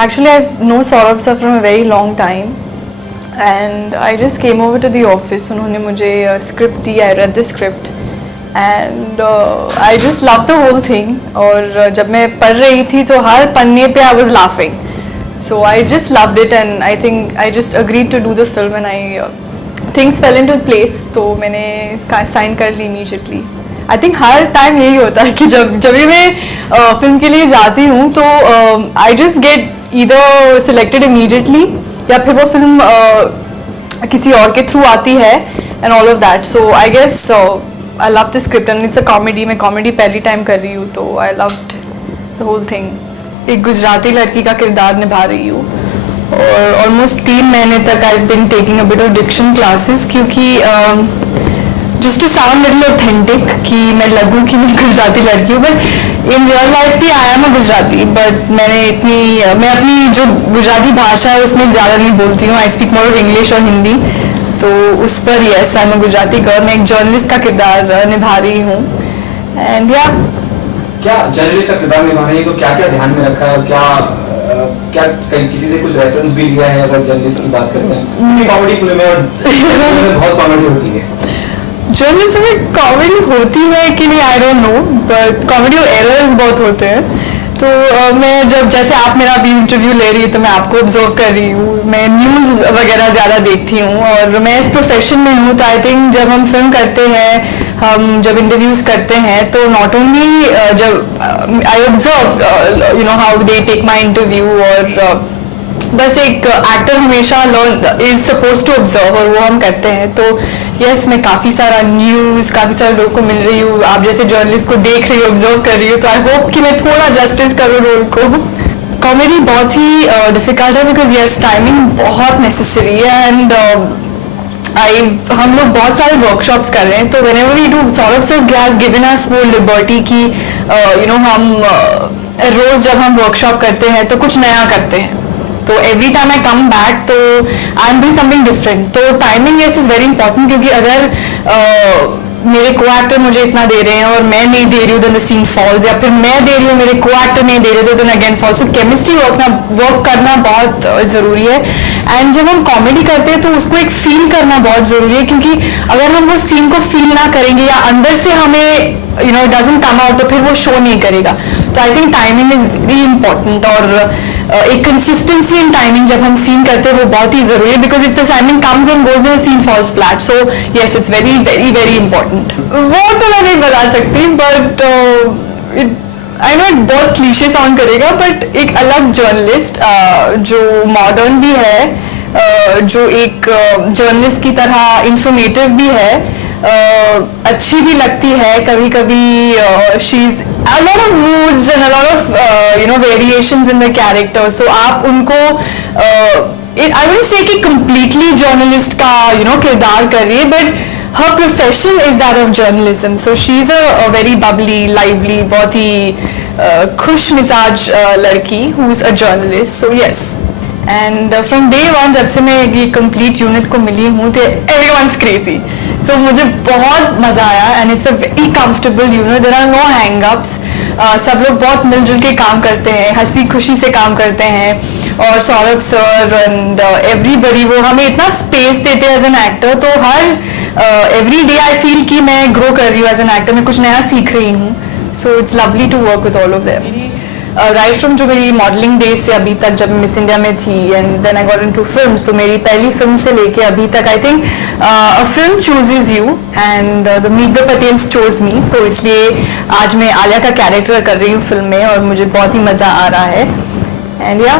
Actually, I've known Saurabh sir from a very long time, and I just came over to the office. उन्होंने मुझे script the. I read the script, and I just loved the whole thing. और जब मैं पढ़ रही थी तो हर पन्ने पे I was laughing. So I just loved it, and I think I just agreed to do the film, and things fell into place. तो मैंने sign कर ली immediately. I think her time यही होता है कि जब भी मैं फिल्म के लिए जाती हूँ तो I just get either selected immediately या फिर वो फिल्म किसी और के थ्रू आती है and all of that. So I guess I love the script and it's a comedy. मैं कॉमेडी पहली टाइम कर रही हूँ तो I loved the whole thing. एक गुजराती लड़की का किरदार निभा रही हूँ और ऑलमोस्ट 3 महीने तक I been taking a bit of diction classes क्योंकि just to sound little authentic कि मैं लगूँ कि मैं गुजराती लड़की हूँ. बट इन रियल लाइफ भी I am a Gujarati. But मैं अपनी जो गुजराती भाषा है उसमें ज़्यादा नहीं बोलती हूँ. I speak more of English और हिंदी. तो उस पर yes I am a Gujarati girl. मैं एक जर्नलिस्ट का किरदार निभा रही हूँ. एंड या क्या जर्नलिस्ट का किरदार निभा रही है तो क्या क्या ध्यान में रखा है और क्या किसी से कुछ रेफरेंस भी लिया है अगर जर्नलिस्ट की बात करते हैं? कॉमेडी फिल्म है और बहुत कॉमेडी होती है. जर्नलिज्म में कॉमेडी होती है कि नहीं I don't know, but comedy और एरर्स बहुत होते हैं. तो मैं जैसे आप मेरा अभी इंटरव्यू ले रही है तो मैं आपको ऑब्जर्व कर रही हूँ. मैं न्यूज़ वगैरह ज़्यादा देखती हूँ और मैं इस प्रोफेशन में हूँ. तो आई थिंक जब हम फिल्म करते हैं, हम जब इंटरव्यूज़ करते हैं तो नॉट ओनली जब I observe you know how they take my interview और बस एक एक्टर हमेशा learn is suppose to observe और वो हम करते हैं. तो यस मैं काफ़ी सारा न्यूज़ काफ़ी सारे लोगों को मिल रही हूँ. आप जैसे जर्नलिस्ट को देख रही हूँ, ऑब्जर्व कर रही हूँ. तो आई होप कि मैं थोड़ा जस्टिस करूँ रोल को. कॉमेडी बहुत ही डिफिकल्ट है बिकॉज यस टाइमिंग बहुत नेसेसरी है. एंड हम लोग बहुत सारे वर्कशॉप्स कर रहे हैं. तो whenever we do Saurabh sir has given us वो लिबर्टी की यू नो हम रोज़ जब हम वर्कशॉप करते हैं तो कुछ नया करते हैं. तो every time I come back तो I am doing something different. तो timing yes is very important क्योंकि अगर मेरे को एक्टर मुझे इतना दे रहे हैं और मैं नहीं दे रही हूँ देन द सीन फॉल्स, या फिर मैं दे रही हूँ मेरे को एक्टर नहीं दे रहे तो देन अगेन फॉल्स. तो केमिस्ट्री वर्क करना बहुत ज़रूरी है. एंड जब हम कॉमेडी करते हैं तो उसको एक फील करना बहुत ज़रूरी है क्योंकि अगर हम वो सीन को फील ना करेंगे या अंदर से हमें you know it doesn't come out तो फिर वो शो नहीं करेगा. तो I think timing is very important और एक कंसिस्टेंसी इन टाइमिंग जब हम सीन करते हैं वो बहुत ही ज़रूरी है because if the timing comes and goes the scene falls flat. So yes it's very very very important. वो तो मैं नहीं बता सकती बट आई नो बहुत क्लीशे साउंड करेगा बट एक अलग जर्नलिस्ट जो मॉडर्न भी है, जो एक जर्नलिस्ट की तरह इंफॉर्मेटिव भी है, अच्छी भी लगती है कभी कभी. She is a lot of moods and a lot of you know variations in the character. So आप उनको I wouldn't say कि completely journalist का you know किरदार कर रही है but her profession is that of journalism. So she is a very bubbly, lively, बहुत ही खुश मिजाज लड़की who is a journalist. So yes. And from day one जब से मैं ये complete unit को मिली हूँ तो everyone's crazy. तो मुझे बहुत मज़ा आया and it's a very comfortable unit. There are no hangups. सब लोग बहुत मिलजुल के काम करते हैं, हंसी खुशी से काम करते हैं. और सौरभ सर एंड एवरीबडी वो हमें इतना स्पेस देते हैं एज एन एक्टर. तो हर एवरी डे आई फील कि मैं ग्रो कर रही हूँ एज एन एक्टर. मैं कुछ नया सीख रही हूँ. So it's lovely to work with all of them. Right from जो मेरी मॉडलिंग डेज से अभी तक जब मिस इंडिया में थी and then I got into films. तो मेरी पहली फिल्म से लेके अभी तक I think a film chooses you and the meet the Patels chose me. तो इसलिए आज मैं आलिया का कैरेक्टर कर रही हूँ फिल्म में और मुझे बहुत ही मज़ा आ रहा है. एंड या